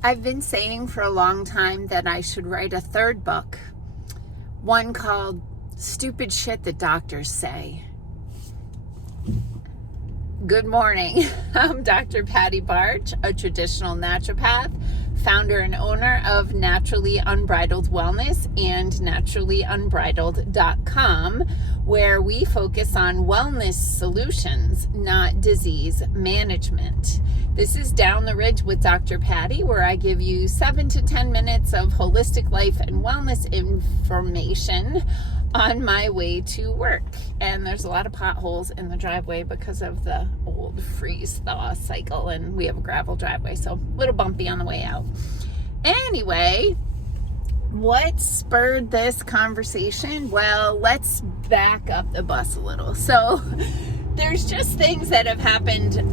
I've been saying for a long time that I should write a third book, one called Stupid Shit That Doctors Say. Good morning. I'm Dr. Patty Barch, a traditional naturopath, founder and owner of Naturally Unbridled Wellness and naturallyunbridled.com, where we focus on wellness solutions, not disease management. This is Down the Ridge with Dr. Patty, where I give you 7 to 10 minutes of holistic life and wellness information on my way to work. And there's a lot of potholes in the driveway because of the old freeze-thaw cycle, and we have a gravel driveway, so a little bumpy on the way out. Anyway, what spurred this conversation? Well, let's back up the bus a little. So there's just things that have happened,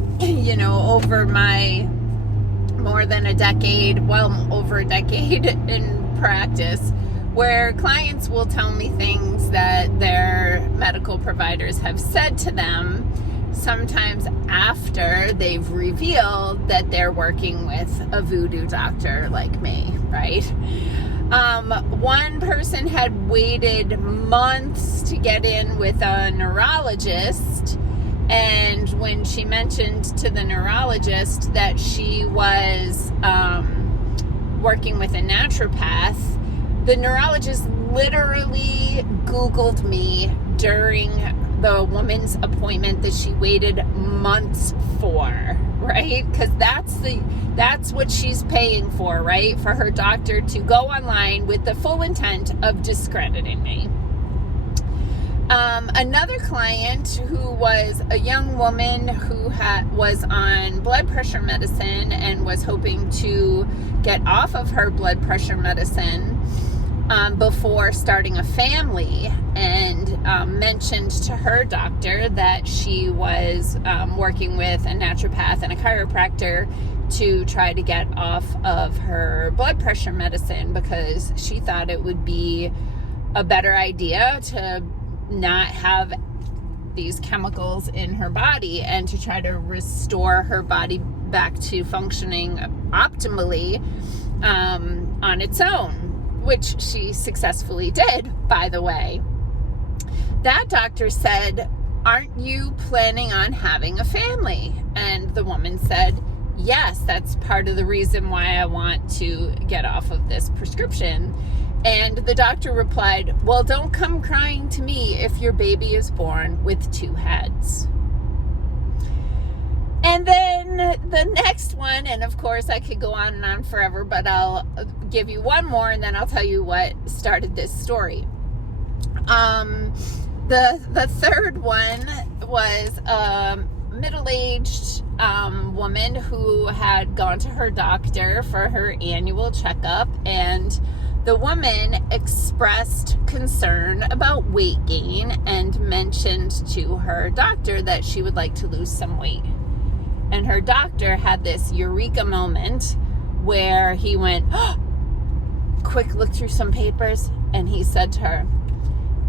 over my over a decade in practice, where clients will tell me things that their medical providers have said to them, sometimes after they've revealed that they're working with a voodoo doctor like me, right? One person had waited months to get in with a neurologist, and when she mentioned to the neurologist that she was working with a naturopath, the neurologist literally Googled me during the woman's appointment that she waited months for, right? Because that's what she's paying for, right? For her doctor to go online with the full intent of discrediting me. Another client who was a young woman who was on blood pressure medicine and was hoping to get off of her blood pressure medicine before starting a family, and mentioned to her doctor that she was working with a naturopath and a chiropractor to try to get off of her blood pressure medicine because she thought it would be a better idea to not have these chemicals in her body and to try to restore her body back to functioning optimally on its own, which she successfully did, by the way. That doctor said, "Aren't you planning on having a family?" And the woman said, "Yes, that's part of the reason why I want to get off of this prescription." And the doctor replied, "Well, don't come crying to me if your baby is born with 2 heads." And then the next one, and of course I could go on and on forever, but I'll give you one more and then I'll tell you what started this story. The third one was a middle-aged woman who had gone to her doctor for her annual checkup, and the woman expressed concern about weight gain and mentioned to her doctor that she would like to lose some weight. And her doctor had this eureka moment where he went, quick look through some papers, and he said to her,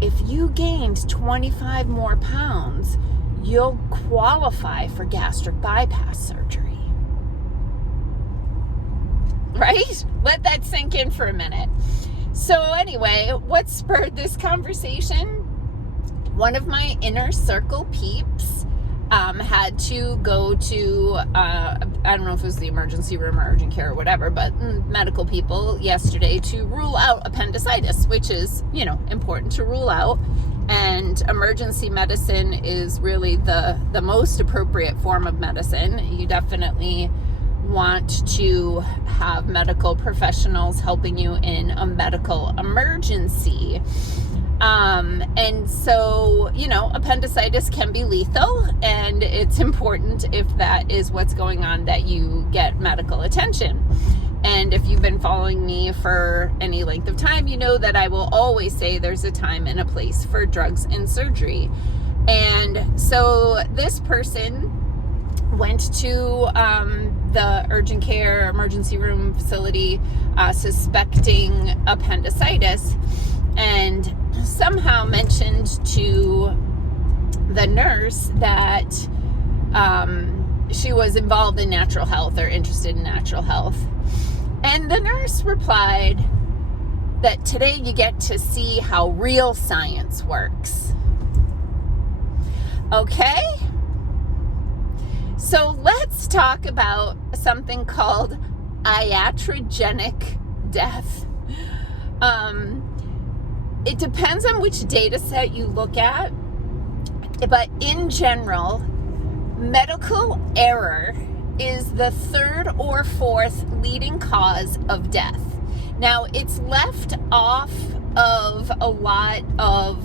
"If you gained 25 more pounds, you'll qualify for gastric bypass surgery." Right? Let that sink in for a minute. So anyway, what spurred this conversation? One of my inner circle peeps had to go to, I don't know if it was the emergency room or urgent care or whatever, but medical people yesterday to rule out appendicitis, which is, important to rule out. And emergency medicine is really the most appropriate form of medicine. You definitely want to have medical professionals helping you in a medical emergency. And so, appendicitis can be lethal, and it's important, if that is what's going on, that you get medical attention. And if you've been following me for any length of time, you know that I will always say there's a time and a place for drugs and surgery. And so this person went to the urgent care emergency room facility suspecting appendicitis, and somehow mentioned to the nurse that she was involved in natural health or interested in natural health. And the nurse replied that today you get to see how real science works. Okay? So let's talk about something called iatrogenic death. It depends on which data set you look at, but in general, medical error is the third or fourth leading cause of death. Now, it's left off of a lot of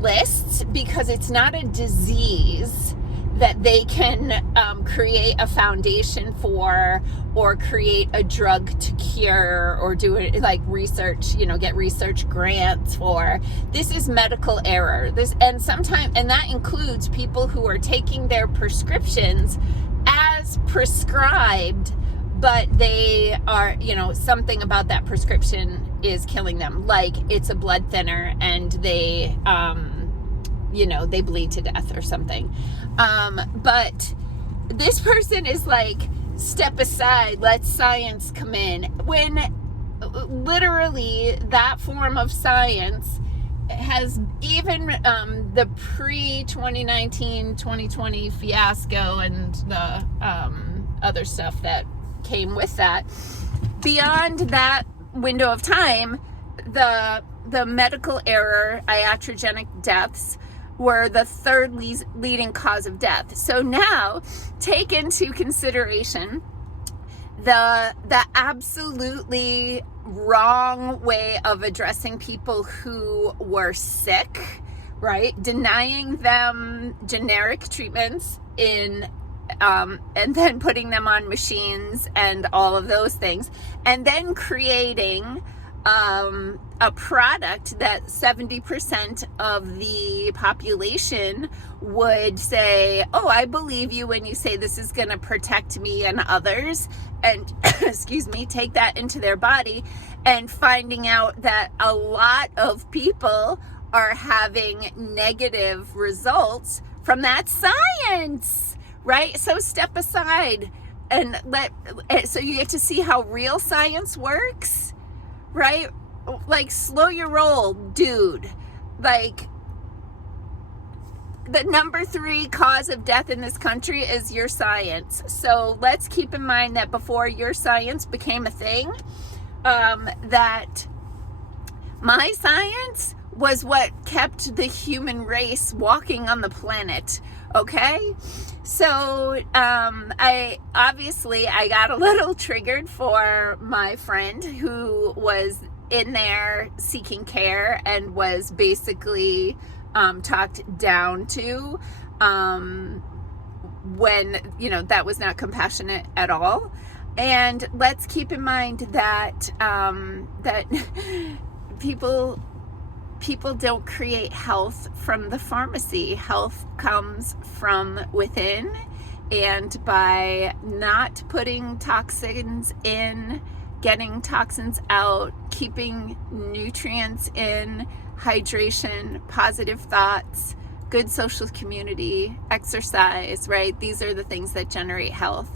lists because it's not a disease that they can create a foundation for or create a drug to cure or do it like research, get research grants for. This is medical error. And that includes people who are taking their prescriptions as prescribed, but they are, something about that prescription is killing them. Like it's a blood thinner and they bleed to death or something. But this person is like, step aside, let science come in. When literally that form of science has even the pre-2019, 2020 fiasco and the other stuff that came with that, beyond that window of time, the medical error, iatrogenic deaths, were the third leading cause of death. So now take into consideration the absolutely wrong way of addressing people who were sick, right? Denying them generic treatments and then putting them on machines and all of those things, and then creating a product that 70% of the population would say, oh, I believe you when you say this is going to protect me and others, and take that into their body, and finding out that a lot of people are having negative results from that science, right? So step aside and so you get to see how real science works. Right? Like, slow your roll, dude. Like, the number 3 cause of death in this country is your science. So let's keep in mind that before your science became a thing, that my science was what kept the human race walking on the planet. Okay? So, I got a little triggered for my friend who was in there seeking care and was basically, talked down to, when, that was not compassionate at all. And let's keep in mind that, that people don't create health from the pharmacy. Health comes from within, and by not putting toxins in, getting toxins out, keeping nutrients in, hydration, positive thoughts, good social community, exercise, right? These are the things that generate health.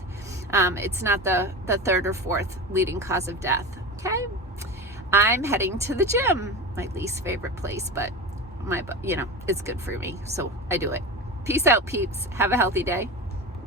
It's not the third or fourth leading cause of death. Okay? I'm heading to the gym, my least favorite place, but it's good for me, so I do it. Peace out, peeps. Have a healthy day.